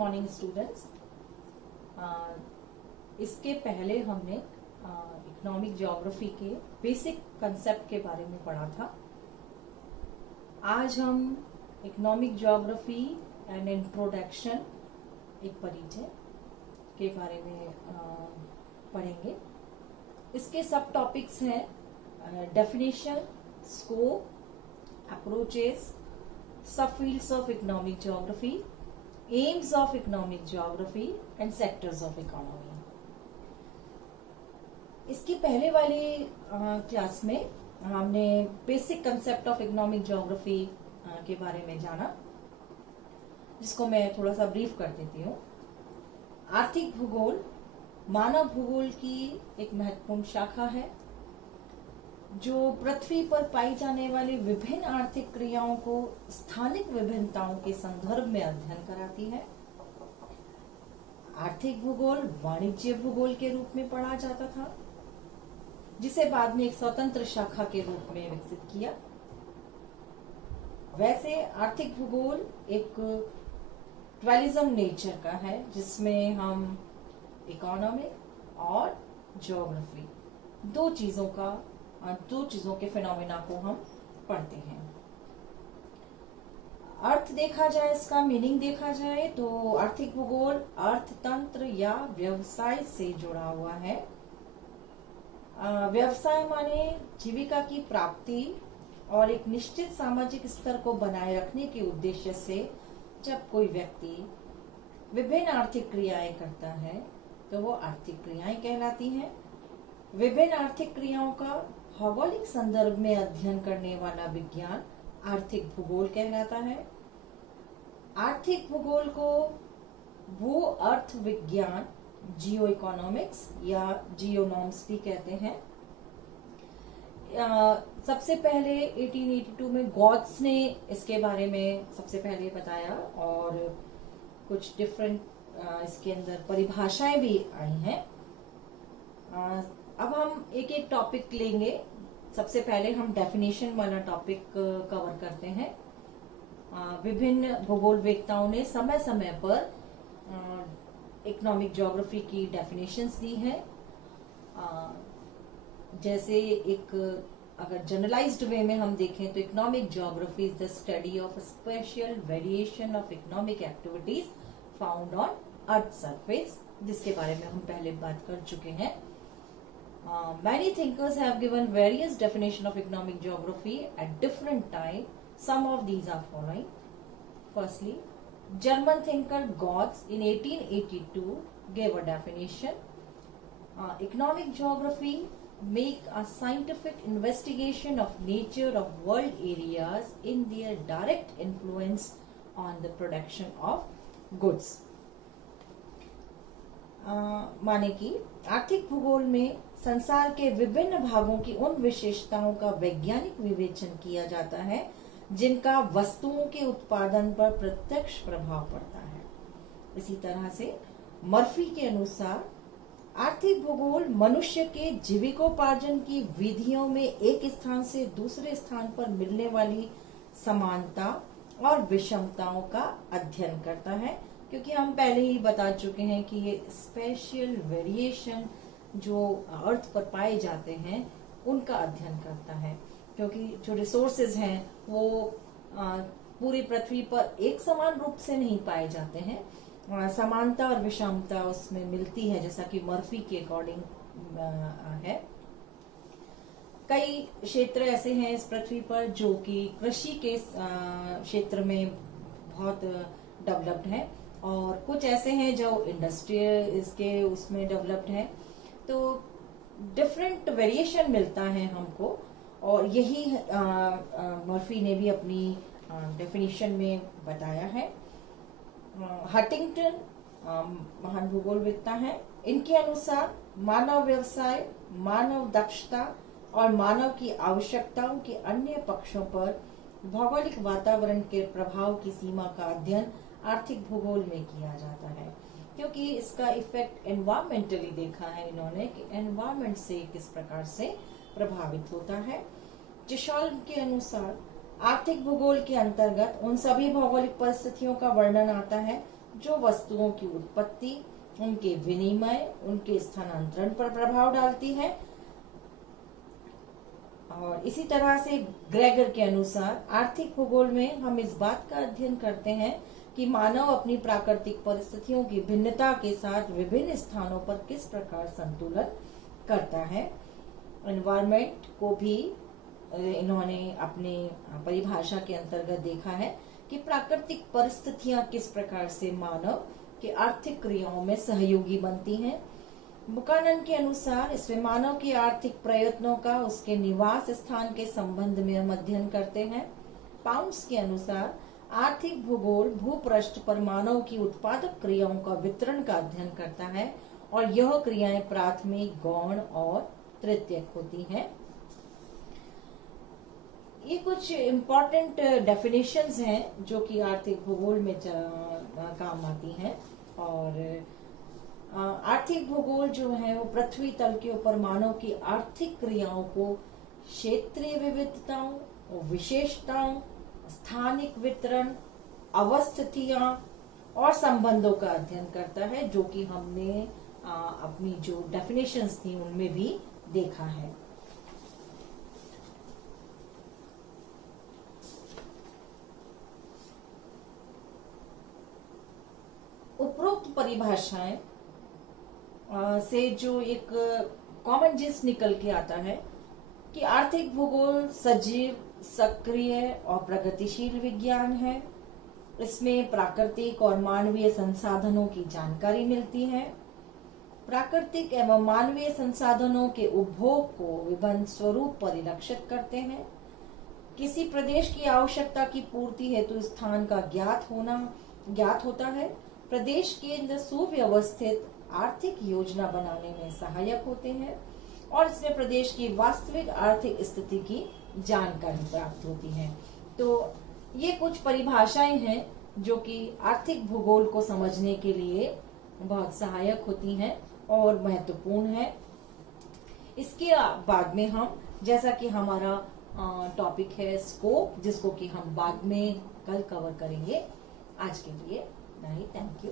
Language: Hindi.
Morning students. इसके पहले हमने इकोनॉमिक ज्योग्राफी के बेसिक कंसेप्ट के बारे में पढ़ा था। आज हम इकोनॉमिक ज्योग्राफी एंड इंट्रोडक्शन, एक परिचय के बारे में पढ़ेंगे। इसके सब टॉपिक्स हैं डेफिनेशन, स्कोप, अप्रोचेस, सब fields of economic geography, AIIMS of economic geography and sectors of economy. इसकी पहले वाली क्लास में हमने basic concept of economic geography के बारे में जाना, जिसको मैं थोड़ा सा ब्रीफ कर देती हूँ। आर्थिक भूगोल मानव भूगोल की एक महत्वपूर्ण शाखा है, जो पृथ्वी पर पाई जाने वाली विभिन्न आर्थिक क्रियाओं को स्थानिक विभिन्नताओं के संदर्भ में अध्ययन कराती है। आर्थिक भूगोल वाणिज्य भूगोल के रूप में पढ़ा जाता था, जिसे बाद में एक स्वतंत्र शाखा के रूप में विकसित किया। वैसे आर्थिक भूगोल एक ट्वेलिज्म नेचर का है, जिसमें हम इकोनॉमिक और ज्योग्राफी दो चीजों के फिनोमेना को हम पढ़ते हैं। अर्थ देखा जाए, इसका मीनिंग देखा जाए तो आर्थिक भूगोल अर्थतंत्र या व्यवसाय से जुड़ा हुआ है। व्यवसाय माने जीविका की प्राप्ति और एक निश्चित सामाजिक स्तर को बनाए रखने के उद्देश्य से जब कोई व्यक्ति विभिन्न आर्थिक क्रियाएं करता है तो वो आर्थिक क्रियाएं कहलाती हैं। विभिन्न आर्थिक क्रियाओं का भौगोलिक संदर्भ में अध्ययन करने वाला विज्ञान आर्थिक भूगोल कहलाता है। आर्थिक भूगोल को भू अर्थ विज्ञान, जियो इकोनॉमिक्स या जियोनॉम्स भी कहते हैं। सबसे पहले 1882 में गॉड्स ने इसके बारे में सबसे पहले बताया, और कुछ डिफरेंट इसके अंदर परिभाषाएं भी आई हैं। अब हम एक एक टॉपिक लेंगे। सबसे पहले हम डेफिनेशन वाला टॉपिक कवर करते हैं। विभिन्न भूगोलवेत्ताओं ने समय समय पर इकोनॉमिक ज्योग्राफी की डेफिनेशंस दी है। जैसे एक अगर जनरलाइज्ड वे में हम देखें तो economic geography is the study of special variation of economic activities found on earth surface, जिसके बारे में हम पहले बात कर चुके हैं। Many thinkers have given various definition of economic geography at different time. Some of these are following. Firstly, German thinker Gotz in 1882 gave a definition. Economic geography make a scientific investigation of nature of world areas in their direct influence on the production of goods. माने कि आर्थिक भूगोल में संसार के विभिन्न भागों की उन विशेषताओं का वैज्ञानिक विवेचन किया जाता है जिनका वस्तुओं के उत्पादन पर प्रत्यक्ष प्रभाव पड़ता है। इसी तरह से मर्फी के अनुसार आर्थिक भूगोल मनुष्य के जीविकोपार्जन की विधियों में एक स्थान से दूसरे स्थान पर मिलने वाली समानता और विषमताओं का अध्ययन करता है, क्योंकि हम पहले ही बता चुके हैं कि ये स्पेशल वेरिएशन जो अर्थ पर पाए जाते हैं उनका अध्ययन करता है, क्योंकि जो रिसोर्सेज हैं वो पूरी पृथ्वी पर एक समान रूप से नहीं पाए जाते हैं। समानता और विषमता उसमें मिलती है, जैसा कि मर्फी के अकॉर्डिंग है। कई क्षेत्र ऐसे हैं इस पृथ्वी पर जो कि कृषि के क्षेत्र में बहुत डेवलप्ड है, और कुछ ऐसे हैं जो इंडस्ट्रियल इसके उसमें डेवलप्ड है। तो डिफरेंट वेरिएशन मिलता है हमको, और यही मर्फी ने भी अपनी डेफिनेशन में बताया है। हंटिंगटन महान भूगोलवेत्ता हैं। इनके अनुसार मानव व्यवसाय, मानव दक्षता और मानव की आवश्यकताओं के अन्य पक्षों पर भौगोलिक वातावरण के प्रभाव की सीमा का अध्ययन आर्थिक भूगोल में किया जाता है, क्योंकि इसका इफेक्ट एनवायरमेंटली देखा है इन्होंने कि एनवायरमेंट से किस प्रकार से प्रभावित होता है। चिशॉल के अनुसार आर्थिक भूगोल के अंतर्गत उन सभी भौगोलिक परिस्थितियों का वर्णन आता है जो वस्तुओं की उत्पत्ति, उनके विनिमय, उनके स्थानांतरण पर प्रभाव डालती है। और इसी तरह से ग्रेगर के अनुसार आर्थिक भूगोल में हम इस बात का अध्ययन करते हैं कि मानव अपनी प्राकृतिक परिस्थितियों की भिन्नता के साथ विभिन्न स्थानों पर किस प्रकार संतुलन करता है। एनवायरमेंट को भी इन्होंने अपने परिभाषा के अंतर्गत देखा है कि प्राकृतिक परिस्थितियां किस प्रकार से मानव के आर्थिक क्रियाओं में सहयोगी बनती हैं। बुकानन के अनुसार इसमें मानव के आर्थिक प्रयत्नों का उसके निवास स्थान के संबंध में हम अध्ययन करते हैं। पाउंड्स के अनुसार आर्थिक भूगोल भूपृष्ठ पर मानव की उत्पादक क्रियाओं का वितरण का अध्ययन करता है और यह क्रियाएं प्राथमिक, गौण और तृतीयक होती हैं। ये कुछ इम्पोर्टेंट डेफिनेशंस हैं जो कि आर्थिक भूगोल में काम आती हैं। और आर्थिक भूगोल जो है वो पृथ्वी तल के ऊपर मानव की आर्थिक क्रियाओं को क्षेत्रीय विविधताओं, विशेषताओं, स्थानिक वितरण, अवस्थितियां और संबंधों का अध्ययन करता है, जो कि हमने अपनी जो डेफिनेशंस थी उनमें भी देखा है। उपरोक्त परिभाषाएं से जो एक कॉमन जिस्ट निकल के आता है कि आर्थिक भूगोल सजीव, सक्रिय और प्रगतिशील विज्ञान है। इसमें प्राकृतिक और मानवीय संसाधनों की जानकारी मिलती है। प्राकृतिक एवं मानवीय संसाधनों के उपभोग को विभिन्न स्वरूप परिलक्षित करते हैं। किसी प्रदेश की आवश्यकता की पूर्ति हेतु स्थान का ज्ञात होता है। प्रदेश केंद्र सुव्यवस्थित आर्थिक योजना बनाने में सहायक होते हैं और इसमें प्रदेश की वास्तविक आर्थिक स्थिति की जानकारी प्राप्त होती है। तो ये कुछ परिभाषाएं हैं जो कि आर्थिक भूगोल को समझने के लिए बहुत सहायक होती हैं और महत्वपूर्ण है। इसके बाद में हम, जैसा कि हमारा टॉपिक है स्कोप, जिसको कि हम बाद में कल कवर करेंगे, आज के लिए नहीं, थैंक यू।